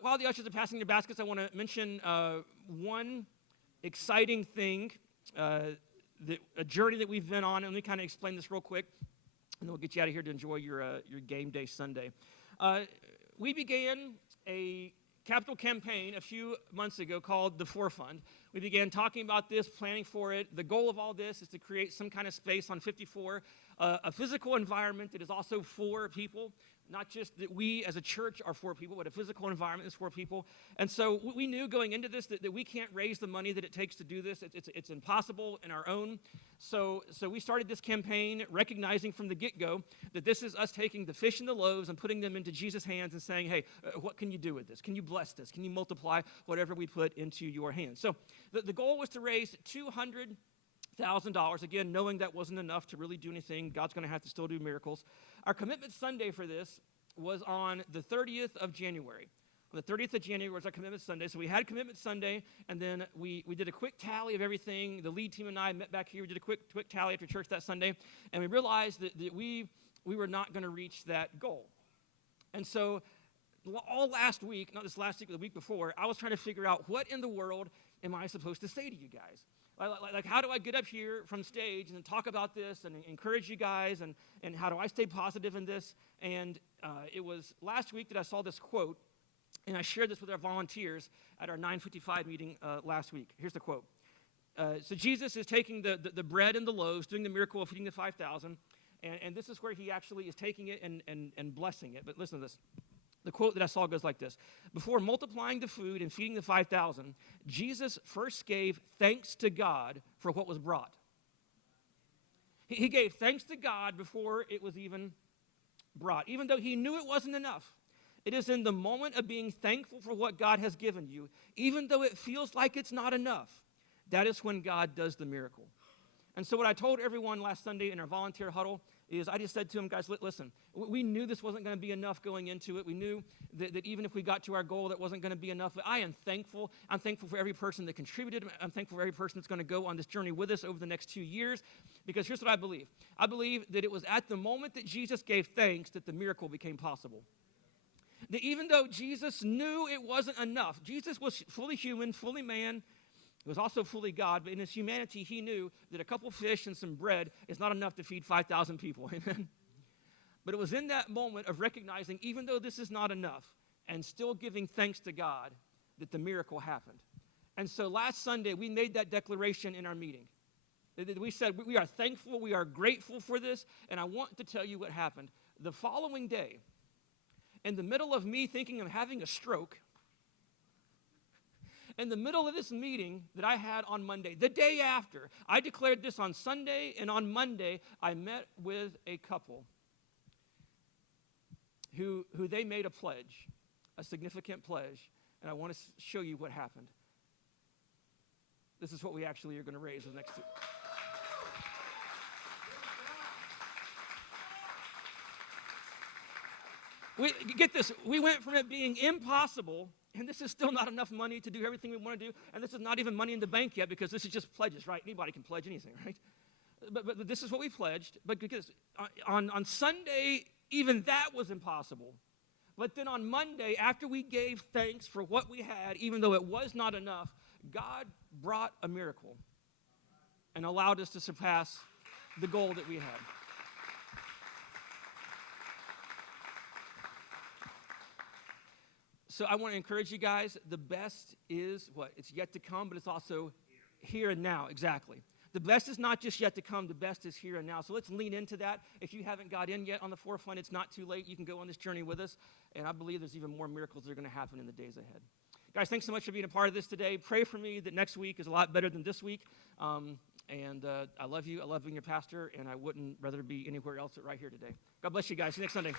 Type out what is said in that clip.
While the ushers are passing their baskets, I want to mention one exciting thing, a journey that we've been on. And let me kind of explain this real quick, and then we'll get you out of here to enjoy your game day Sunday. We began a capital campaign a few months ago called the For Fund. We began talking about this, planning for it. The goal of all this is to create some kind of space on 54, a physical environment that is also for people. Not just that we as a church are for people, but a physical environment is for people. And so we knew going into this that we can't raise the money that it takes to do this. It's impossible in our own. So we started this campaign recognizing from the get-go that this is us taking the fish and the loaves and putting them into Jesus' hands and saying, hey, what can you do with this? Can you bless this? Can you multiply whatever we put into your hands? So the goal was to raise $200,000. Again, knowing that wasn't enough to really do anything. God's going to have to still do miracles. Our commitment Sunday for this was on the 30th of January. On the 30th of January was our commitment Sunday. So we had commitment Sunday, and then we did a quick tally of everything. The lead team and I met back here. We did a quick tally after church that Sunday, and we realized that we were not going to reach that goal. And so all last week, not this last week, but the week before, I was trying to figure out what in the world am I supposed to say to you guys? Like, how do I get up here from stage and talk about this and encourage you guys, and how do I stay positive in this? And it was last week that I saw this quote, and I shared this with our volunteers at our 9:55 meeting last week. Here's the quote. So Jesus is taking the bread and the loaves, doing the miracle of feeding the 5,000, and this is where he actually is taking it and blessing it. But listen to this. The quote that I saw goes like this. Before multiplying the food and feeding the 5,000, Jesus first gave thanks to God for what was brought. He gave thanks to God before it was even brought, even though he knew it wasn't enough. It is in the moment of being thankful for what God has given you, even though it feels like it's not enough, that is when God does the miracle. And so what I told everyone last Sunday in our volunteer huddle is I just said to them, guys, listen, we knew this wasn't going to be enough going into it. We knew that even if we got to our goal, that wasn't going to be enough. But I am thankful. I'm thankful for every person that contributed. I'm thankful for every person that's going to go on this journey with us over the next 2 years. Because here's what I believe. I believe that it was at the moment that Jesus gave thanks that the miracle became possible. That even though Jesus knew it wasn't enough, Jesus was fully human, fully man. He was also fully God, but in his humanity, he knew that a couple fish and some bread is not enough to feed 5,000 people. Amen. But it was in that moment of recognizing, even though this is not enough, and still giving thanks to God, that the miracle happened. And so last Sunday, we made that declaration in our meeting. We said, we are thankful, we are grateful for this, and I want to tell you what happened. The following day, in the middle of me thinking of having a stroke, in the middle of this meeting that I had on Monday, the day after, I declared this on Sunday, and on Monday, I met with a couple who they made a pledge, a significant pledge, and I want to show you what happened. This is what we actually are going to raise the next two. Get this, we went from it being impossible, and this is still not enough money to do everything we want to do, and this is not even money in the bank yet because this is just pledges, right? Anybody can pledge anything, right? But this is what we pledged. But because on Sunday, even that was impossible. But then on Monday, after we gave thanks for what we had, even though it was not enough, God brought a miracle and allowed us to surpass the goal that we had. So I want to encourage you guys, the best is what? It's yet to come, but it's also here and now, exactly. The best is not just yet to come, the best is here and now. So let's lean into that. If you haven't got in yet on the forefront, it's not too late. You can go on this journey with us, and I believe there's even more miracles that are going to happen in the days ahead. Guys, thanks so much for being a part of this today. Pray for me that next week is a lot better than this week. I love you. I love being your pastor, and I wouldn't rather be anywhere else but right here today. God bless you guys. See you next Sunday.